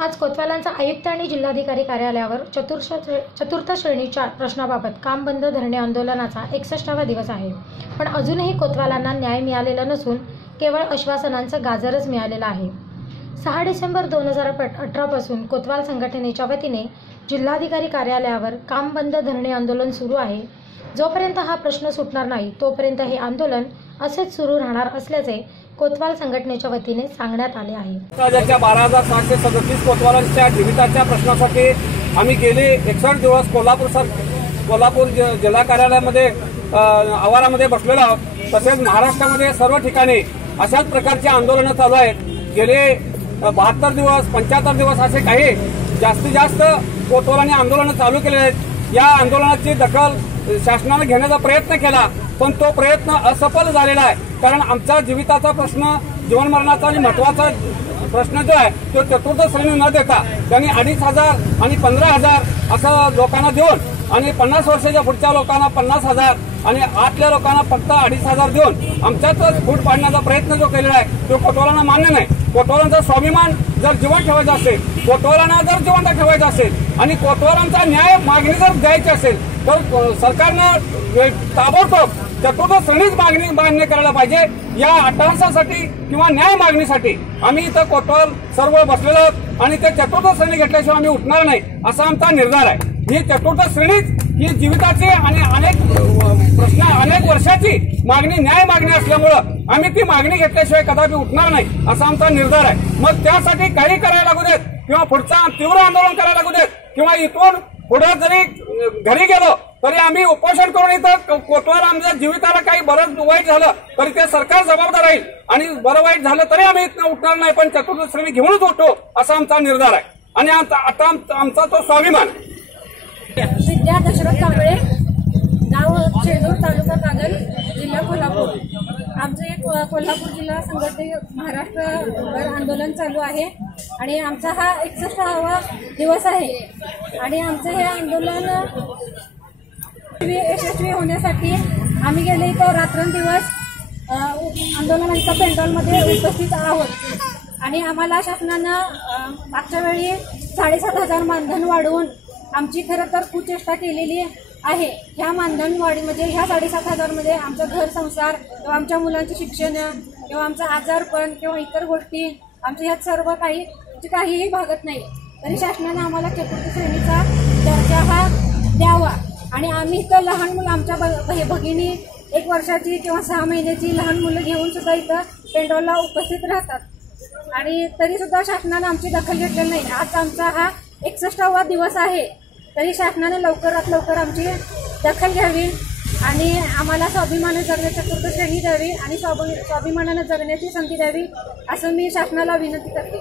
आज कोतवालांचा आयुक्त आणि जिल्हाधिकारी कार्यालयावर चतुर्श चतुर्थ श्रेणीच्या प्रश्नाबाबत काम बंद धरणे आंदोलनाचा एकसष्टावा दिवस आहे. पण अजूनही कोतवालांना न्याय मिळालेला नसून केवळ आश्वासनांचं गाजरच मिळालेलं आहे. सहा डिसेंबर दोन हजार अठरापासून कोतवाल संघटनेच्या वतीने जिल्हाधिकारी कार्यालयावर काम बंद धरणे आंदोलन सुरू आहे. जोपर्यंत हा प्रश्न सुटणार नाही तोपर्यंत हे आंदोलन असेच सुरू राहणार असल्याचे कोतवाल संघटनेच्या वतीने सांगण्यात आले आहे. राज्याच्या बारा हजार सातशे सदतीस कोतवालांच्या जीविताच्या प्रश्नासाठी आम्ही गेले एकसष्ट दिवस कोल्हापूर सर कोल्हापूर ज- जिल्हा कार्यालयामध्ये आवारामध्ये बसलेलो आहोत. तसेच महाराष्ट्रामध्ये सर्व ठिकाणी अशाच प्रकारची आंदोलनं चालू आहेत. गेले बहात्तर दिवस पंच्याहत्तर दिवस असे काही जास्तीत जास्त कोतवालांनी आंदोलनं चालू केले आहेत. या आंदोलनाची दखल शासनानं घेण्याचा प्रयत्न केला पण तो प्रयत्न असफल झालेला आहे. कारण आमचा जीविताचा प्रश्न जीवनमरणाचा आणि महत्त्वाचा प्रश्न जो आहे तो चतुर्थ श्रेणी न देता त्यांनी अडीच हजार आणि पंधरा हजार असं लोकांना देऊन आणि पन्नास वर्षाच्या पुढच्या लोकांना पन्नास हजार आणि आतल्या लोकांना फक्त अडीच हजार देऊन आमच्यातच फूट पाडण्याचा प्रयत्न जो केलेला आहे तो कोटवालांना मान्य नाही. कोटवालांचा स्वाभिमान जर जीवन ठेवायचा असेल कोटवालांना जर जिवंत ठेवायचा असेल आणि कोटवालांचा न्याय मागणी जर द्यायची असेल तर सरकारनं वे- ताबडतोब चतुर्थ श्रेणीच मागणी मान्य करायला पाहिजे. या अट्टांसासाठी किंवा न्याय मागणीसाठी आम्ही इथं कोतवाल सर्व बसलेलो आहोत आणि ते चतुर्थ श्रेणी घेतल्याशिवाय आम्ही उठणार नाही असा आमचा निर्धार आहे. ही चतुर्थ श्रेणीच ही जीविताची आणि अनेक प्रश्न अनेक वर्षाची मागणी न्याय मागणी असल्यामुळं आम्ही ती मागणी घेतल्याशिवाय कदापि उठणार नाही असा आमचा निर्धार आहे. मग त्यासाठी काही करायला लागू देत किंवा पुढचा तीव्र आंदोलन करायला लागू देत किंवा इथून पुढे जरी घरी गेलो तरी आम्ही उपोषण करून इथं कोटवार आमच्या जीविताला काही बरंच वाईट झालं तरी ते सरकार जबाबदार राहील. आणि बरं वाईट झालं तरी आम्ही इथं उठणार नाही पण चतुर्थ श्रेणी घेऊनच उठतो असा आमचा निर्धार आहे. आणि आमचा आता आमचा तो स्वाभिमान विद्या दशरथ कांबळे गाव शेंदूर तालुका कागल जिल्हा कोल्हापूर. आमचं एक कोल्हापूर जिल्हा संघटने महाराष्ट्रभर आंदोलन चालू आहे. आणि आमचा हा एकसष्टावा दिवस आहे. आणि आमचं हे आंदोलन यशस्वी यशस्वी होण्यासाठी आम्ही गेले इथं रात्रंदिवस आंदोलनाच्या पेंडॉलमध्ये उपस्थित आहोत. आणि आम्हाला शासनानं मागच्या वेळी साडेसात हजार मानधन वाढवून आमची खरं तर कुचेष्टा केलेली आहे. ह्या मानधन वाढी म्हणजे ह्या साडेसात हजारमध्ये आमचं घर संसार किंवा आमच्या मुलांचे शिक्षण किंवा आमचं आजारपण किंवा इतर गोष्टी आमच्या ह्यात सर्व काही म्हणजे काहीही भागत नाही. तरी शासनानं आम्हाला चतुर्थ श्रेणीचा दर्जा हा द्यावा. आणि आम्ही तर लहान मुलं आमच्या ब- हे भगिनी एक वर्षाची किंवा सहा महिन्याची लहान मुलं घेऊन सुद्धा इथं पेंडॉलला उपस्थित राहतात. आणि तरी सुद्धा शासनानं आमची दखल घेतलेली नाही. आज आमचा हा एकसष्टावा दिवस आहे. तरी शासनाने लवकरात लवकर आमची दखल घ्यावी आणि आम्हाला स्वाभिमानाने जगण्याची चतुर्थ द्यावी आणि स्वाभि स्वाभिमानानं जगण्याची संधी द्यावी असं मी शासनाला विनंती करते.